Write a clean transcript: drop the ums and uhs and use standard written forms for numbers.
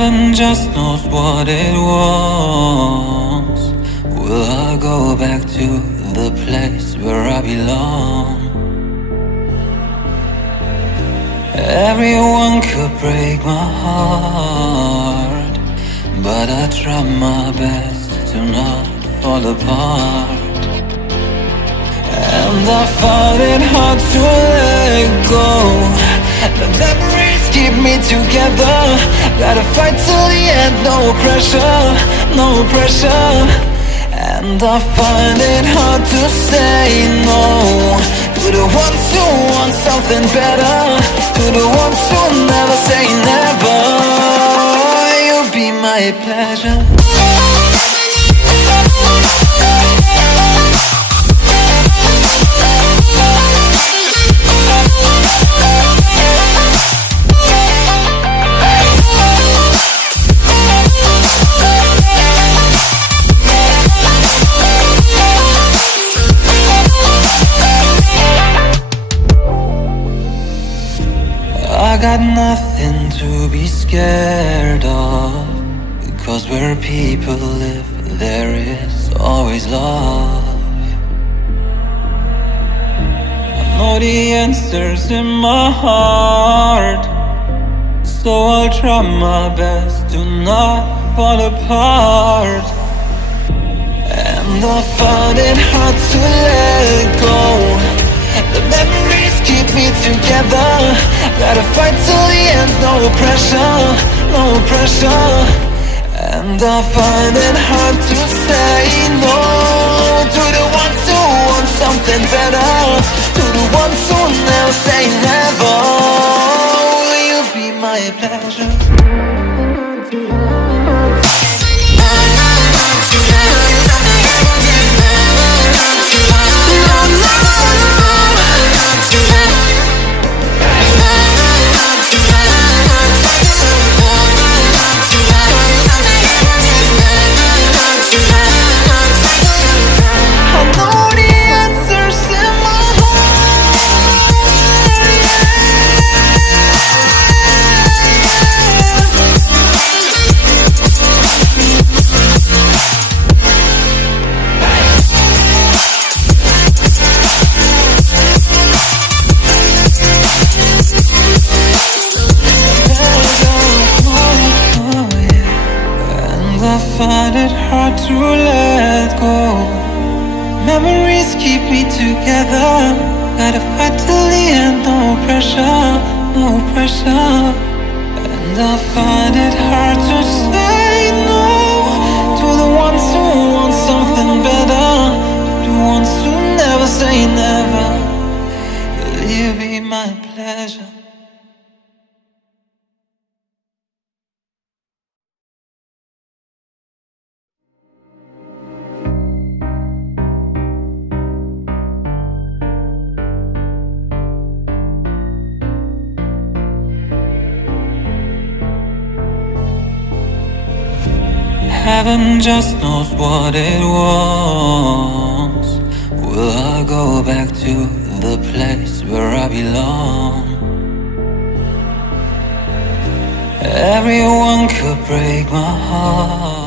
Heaven just knows what it wants. Will I go back to the place where I belong? Everyone could break my heart, but I try my best to not fall apart. And I find it hard to let go. The memories keep me together. Gotta fight till the end, no pressure, no pressure. And I find it hard to say no to the ones who want something better, to the ones who never say never. You'll be my pleasure. I got nothing to be scared of, because where people live, there is always love. I know the answers in my heart, so I'll try my best to not fall apart. And I find it hard to let go. The memories keep me together. Gotta fight till the end, no pressure, no pressure. And I find it hard to say no to the ones who want something better, to the ones who never say never. Will you be my pleasure? Find it hard to let go. Memories keep me together. Gotta fight till the end, no pressure, no pressure. And I find it hard to say no to the ones who want something better, to the ones who never say never. Will you be my pleasure? Heaven just knows what it wants. Will I go back to the place where I belong? Everyone could break my heart,